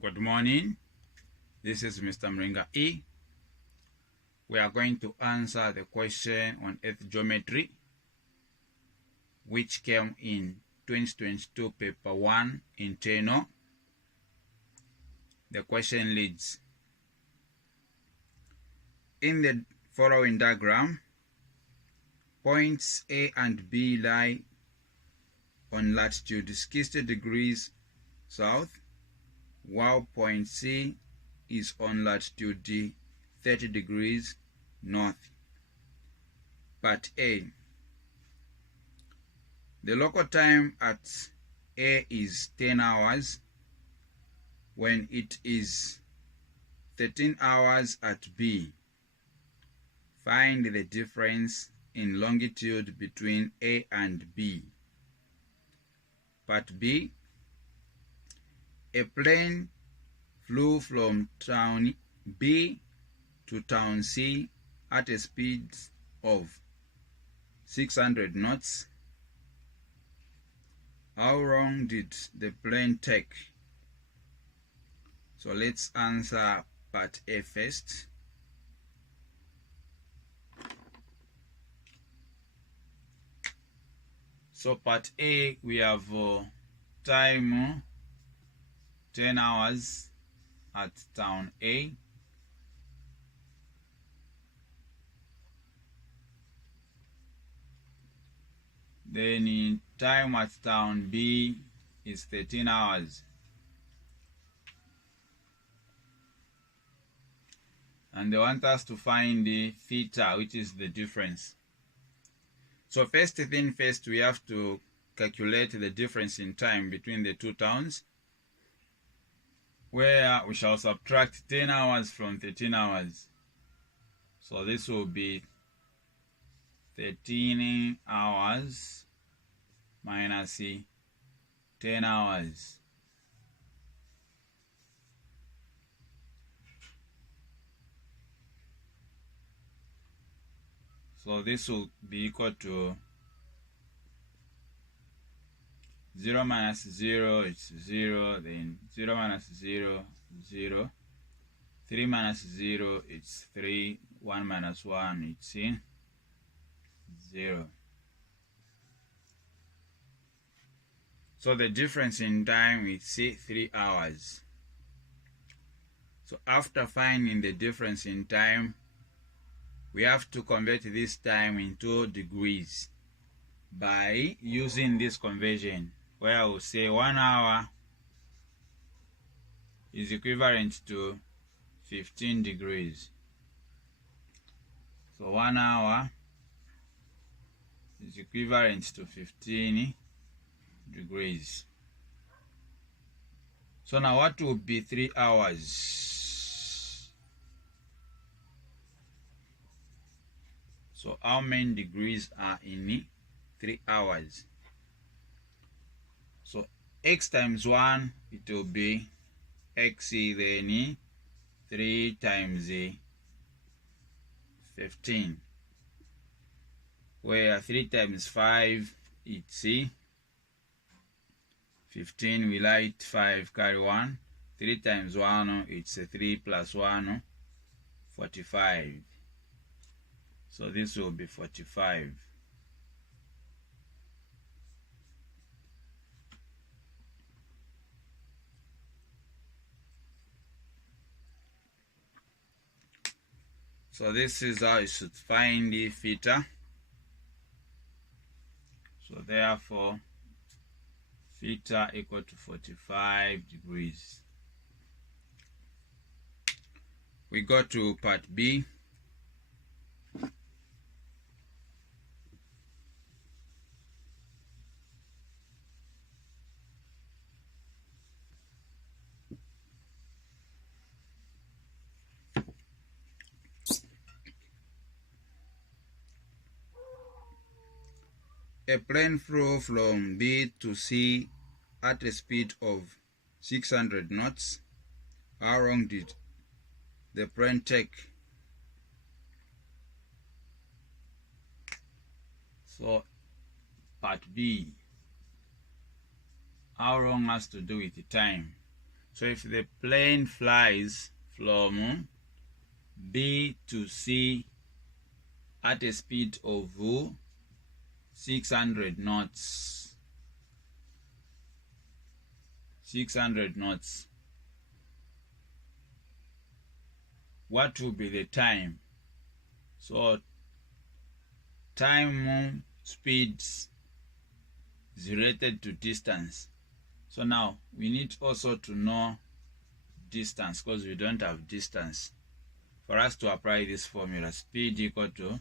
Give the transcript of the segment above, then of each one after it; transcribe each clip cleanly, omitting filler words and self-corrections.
Good morning. This is Mr. Mringa E. We are going to answer the question on Earth geometry, which came in 2022 paper 1 internal. The question reads: in the following diagram, points A and B lie on latitude 60 degrees south, while point C is on latitude 30 degrees north. Part A. The local time at A is 10 hours when it is 13 hours at B. Find the difference in longitude between A and B. Part B. A plane flew from town B to town C at a speed of 600 knots. How long did the plane take? So let's answer part A first. So part A, we have time 10 hours at town A. Then in time at town B is 13 hours. And they want us to find the theta, which is the difference. So first thing first, we have to calculate the difference in time between the two towns, where we shall subtract 10 hours from 13 hours. So this will be 13 hours minus 10 hours. So this will be equal to 0 minus 0, it's 0, then 0 minus 0, 0. 3 minus 0, it's 3. 1 minus 1, it's 0. So the difference in time is 3 hours. So after finding the difference in time, we have to convert this time into degrees by using this conversion, where we'll say 1 hour is equivalent to 15 degrees. So 1 hour is equivalent to 15 degrees. So now what will be 3 hours? So how many degrees are in 3 hours? So x times 1, it will be x, then 3 times 15, where 3 times 5, it's 15. We write 5 carry 1. 3 times 1, it's 3 plus 1, 45. So this will be 45. So this is how you should find the theta. So therefore, theta equal to 45 degrees. We go to part B. A plane flew from B to C at a speed of 600 knots. How long did the plane take? So part B, how long has to do with the time. So if the plane flies from B to C at a speed of 600 knots, 600 knots, what will be the time? So time speed is related to distance. So now we need also to know distance, because we don't have distance. For us to apply this formula, speed equal to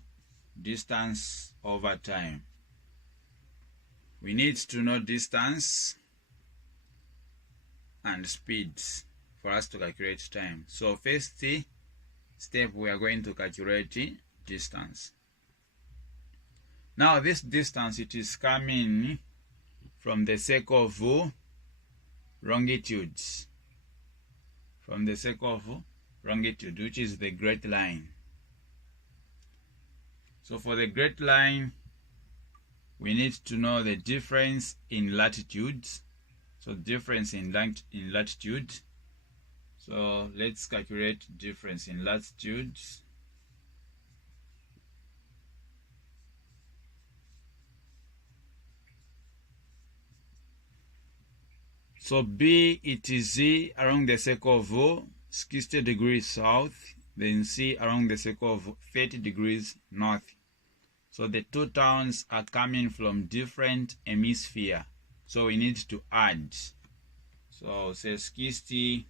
distance over time. We need to know distance and speed for us to calculate time. So first step, we are going to calculate distance. Now this distance, it is coming from the circle of longitude. From the circle of longitude, which is the great line. So for the great line, we need to know the difference in latitude. So difference in latitude. So let's calculate difference in latitude. So B, it is Z along the circle of 60 degrees south, then C along the circle of 30 degrees north. So the two towns are coming from different hemispheres. So we need to add. So I'll say 60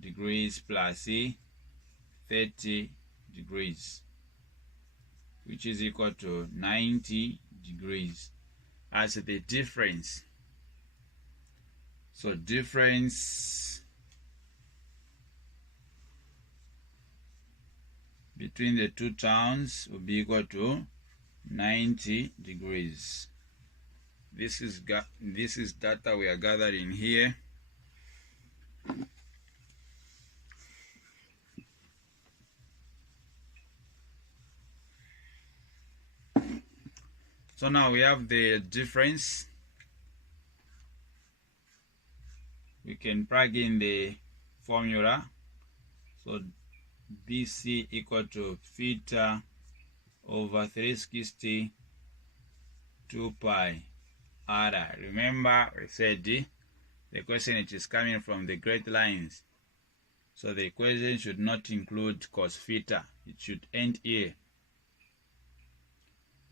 degrees plus 30 degrees, which is equal to 90 degrees as the difference. So difference between the two towns will be equal to 90 degrees. This is data we are gathering here. So now we have the difference. We can plug in the formula. So BC equal to theta over 360 2 pi r. Remember, we said the question, it is coming from the great lines. So the equation should not include cos theta. It should end here,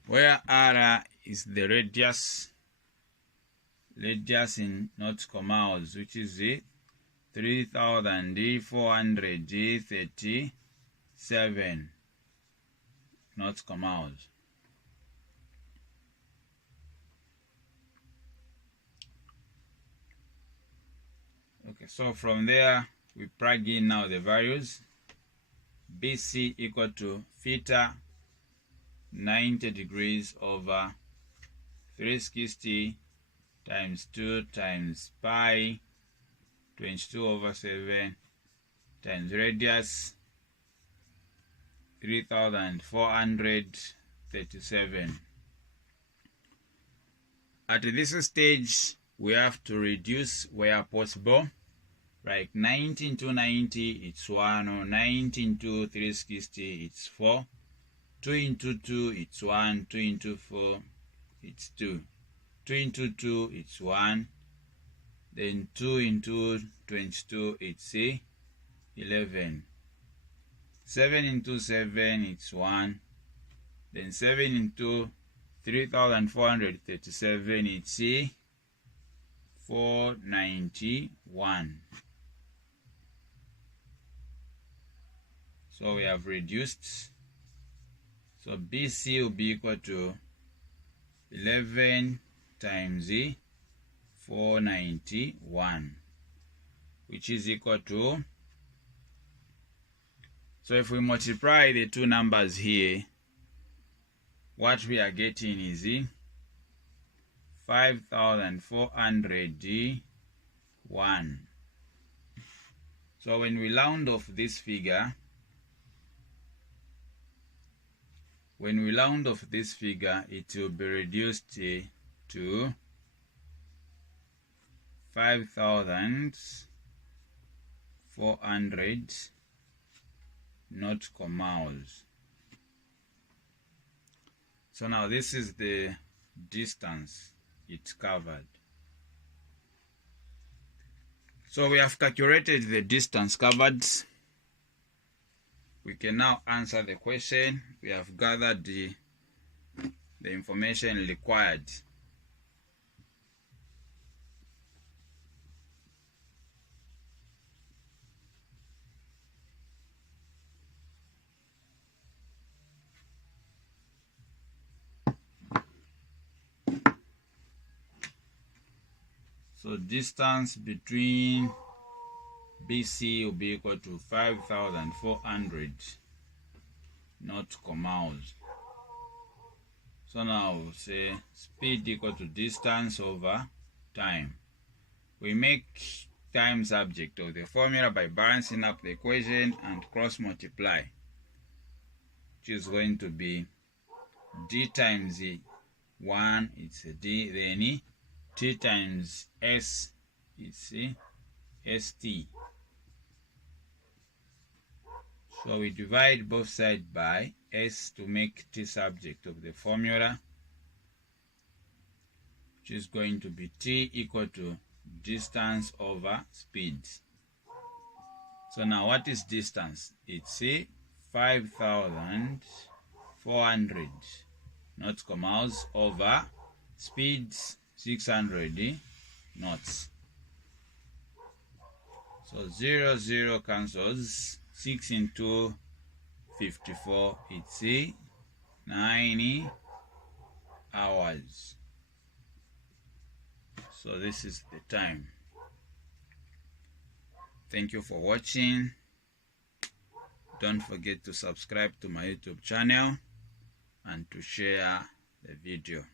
where r is the radius in knots miles, which is 3,437 knots miles. Okay, so from there we plug in now the values. BC equal to theta 90 degrees over 360 times 2 times pi 22 over 7 times radius 3,437. At this stage, we have to reduce where possible. Like 19 to 90, it's 1, or 19 to 360, it's 4. 2 into 2, it's 1. 2 into 4, it's 2. 2 into 2, it's 1. Then 2 into 22, it's 11. 7 into 7, it's 1. Then 7 into 3,437, it's 491. So we have reduced. So BC will be equal to 11 times 491, which is equal to, so if we multiply the two numbers here, what we are getting is 5,401. So when we round off this figure, it will be reduced to 5,000 400 nautical miles. So now this is the distance it covered. So we have calculated the distance covered. We can now answer the question. We have gathered the information required. So distance between BC will be equal to 5,400 nautical miles. So now we'll say speed equal to distance over time. We make time subject of the formula by balancing up the equation and cross multiply, which is going to be d times 1, it's a d, then t times s, it's a st. So we divide both sides by s to make t subject of the formula, which is going to be t equal to distance over speed. So now what is distance? It's 5,400 nautical miles over speed 600 knots. So 0, 0 cancels. 6 into 54, it's 9 hours. So this is the time. Thank you for watching. Don't forget to subscribe to my YouTube channel and to share the video.